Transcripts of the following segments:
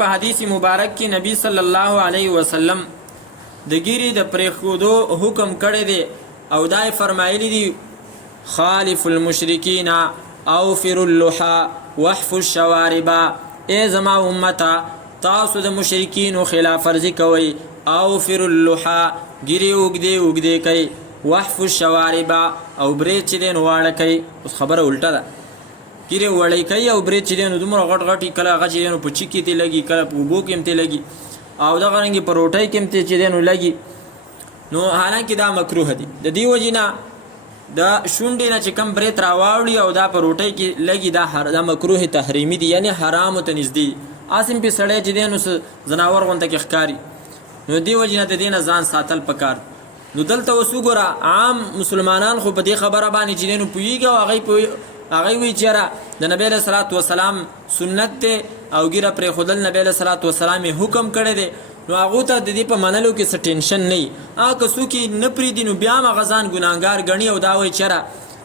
په حدیث مبارک کې نبی صلی الله علیه وسلم د ګیری د پرېښودو حکم کړی دی او دای فرمایلی دی خالف المشرکین اوفر اللحى واحفوا الشوارب ای زما امتا تاسو د مشرکین خلاف ورزي کوي اوفر اللحى ګیری وګدي کوي واحفوا الشوارب او برې چې دین واړه کوي اوس خبره الټه ده ګیره وړی کوي او برې چې دی نو دومره غټ غټي کله هغه چې دی نو په چیکې ته لګي کله په اوبو کې هم ته لګي او دغه رنګې په روټۍ کې هم ته چې دی نو لګي نو حالانکې دا مکروه دي د دې وجې نه د شونډې نه چې کم برېت راواوړي او دا په روټۍ کې لګي دا مکروه تحریمي دي یعنې حرامو ته نږدې اسم پې سړی چې دی نو ځناور غونته کې ښکاري نو دې وجې نه د دې نه ځان ساتل پکار نو دلته اوس وګوره عام مسلمانان خو په دې خبره باندې چې دی نو پوهېږي او هغه وی چېرې د نبی علیه صلات وسلام سنت دی او ګیره پرېښودل نبی علیه صلات وسلام یې حکم کړی دی نو هغو ته د دې په منلو کې څه ټینشن نه وي هغه که څوک یې نه پرېږدي نو بیا هم هغه ځان ګناهګار ګڼي او دا وایي چېرې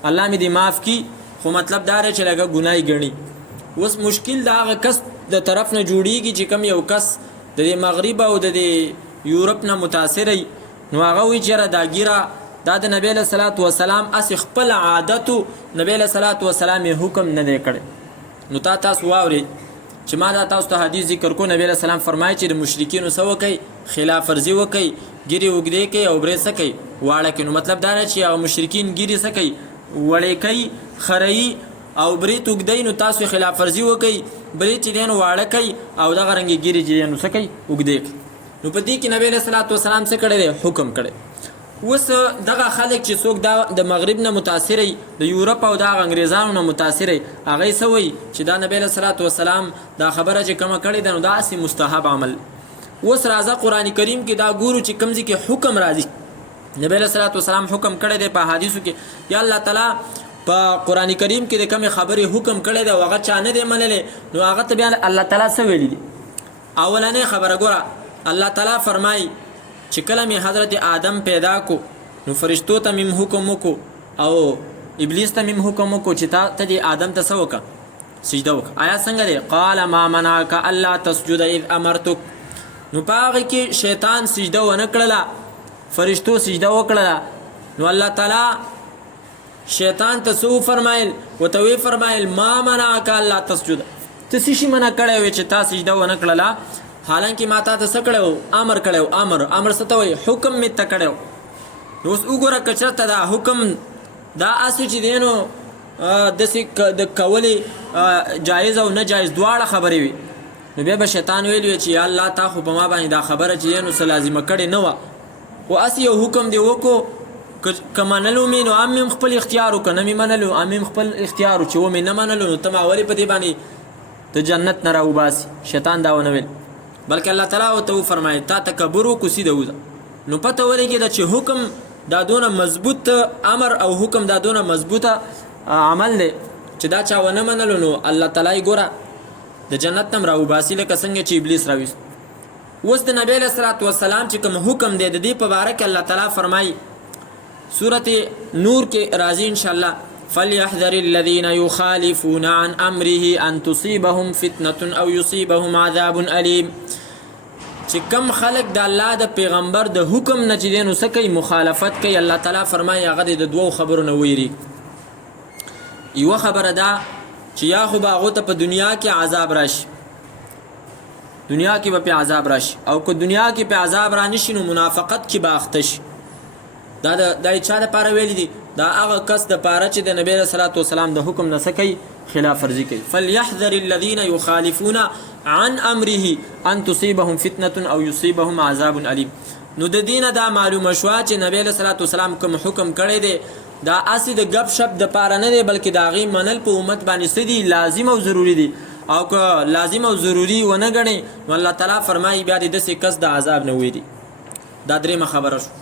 الله مې دې معاف کړي خو مطلب دا دی چې لږه ګناه یې ګڼي اوس مشکل د هغه کس د طرف نه جوړېږي چې کوم یو کس د دې مغرب او د دې یورپ نه متاثره وي نو هغه وایي چېرې دا ګیره دا د نبی علیه صلات وسلام اسې خپل عادتو نبی علیه صلات وسلام یې حکم نه دی کړی نو تاسو واورئ چې ما دا تاسو ته حدیث ذکر کو نبی علیه السلام فرمایي چې د مشرکینو څه وکئ خلاف ورزي وکئ ګیرې اوږدې کوي او برې څه کوي واړه کوي نو مطلب دا دی چې هغه مشرکین ګیرې څه کوي وړې کوي خرهیي او برېت اوږدوي نو تاسو خلاف ورزي وکئ برې چې دی نو واړه کوي او دغه رنګې ګیرې چې دی نو څه کوي اوږدې کوي نو په دې کې نبی علیه صلات وسلام څه کړی دی حکم کړی اوس دغه خلک چې څوک د مغرب نه متاثره د یورپ او دغه انګریزانو نه متاثره هغوی څه وایي چې دا نبی علیه صلات وسلام دا خبره چې کومه کړې ده نو دا هسې مستحب عمل اوس راځه قرآن کریم کې دا ګورو چې کوم ځای کې حکم راځي نبی علیه صلات وسلام حکم کړی دی په حدیثو کې یا الله تعالی په قرآن کریم کې د کومې خبرې حکم کړی دی او هغه چا نه دی منلی نو هغه ته بیا الله تعالی څه ویلي دي اولنۍ خبره ګوره الله تعالی فرمایي چې کله مې حضرت آدم پیدا کو نو فرشتو ته مې حکم وکړو او ابلیس ته مې حکم وکړو چې ته دې آدم ته څه وکړه سجده وکړه آیا څنګه دی قال ما منعک الا تسجد اذ امرتک نو په هغې کې شیطان سجده ونه کړله فرشتو سجده وکړله نو الله تعالی شیطان ته څه وفرمایل ورته ویې فرمایل ما منعک الا تسجد ته څه شي منع کړی وې چې تا سجده ونه کړله حالانکه ما تا ته څه کړی امر کړی امر څه ته وایي حکم مې ته کړی نو اوس وګوره که چېرته دا حکم دا هسې چې دی نو داسې د کولې جایز او نه جایز دواړه خبرې وي نو بیا به شیطان ویلی وي چې یا الله تا خو په ما باندې دا خبره چې دی نو څه لازمه کړې نه وه خو هسې یو حکم دی وکړو که منلو مې نو هم مې خپل اختیار وکړه نه مې منلو هم مې خپل اختیار و چې ومې نه منلو نو ته ما ولې په دې باندې د جنت نه راوباسي شیطان دا ونه ویل بلکې الله تعالی ورته وفرمایي تا تکبر وکړو سیده وځه نو پته ولګېده چې حکم دا دونه مضبوط امر او حکم دا دونه مضبوطه عمل دی چې دا چا ونه منلو نو الله تعالی یې ګوره د جنت نه هم راوباسي لکه څنګه چې ابلیس راویست اوس د نبی علیه صلات وسلام چې کوم حکم دی د دې په باره کې الله تعالی فرمایي سورت نور کې راځي انشاءالله فليحذر الذين يخالفون عن امره ان تصيبهم فتنه او يصيبهم عذاب اليم چې کم خلق د الله د پیغمبر د حکم نه چې دی نو څه کوي مخالفت کوي الله تعالی فرمایي هغه د دوو خبرو نه ویریږي یوه خبره ده چې یا خو به هغو ته په دنیا کې عذاب راشي دنیا کې به پې عذاب راشي او که دنیا کې پې عذاب رانشي نو منافقت کې به اخته شي دا د چا دپاره ویلي دي دا هغه کس دپاره چې د نبی علیه صلات وسلام د حکم نه څه کوي خلاف ورزي کوي فليحذر الذين يخالفون عن امره ان تصيبهم فتنه او يصيبهم عذاب اليم نو د دینه دا معلومه شوه چې نبی علیه صلات وسلام کوم حکم کړی دی دا اسې د ګپ شپ دپاره نه دی بلکې د هغې منل په امت باندې څه دي لازم او ضروري دي او که لازم او ضروري ونه ګڼې نو الله تعالی فرمایي بیا د داسې کس د عذاب نه ویري دا درېیمه خبره شو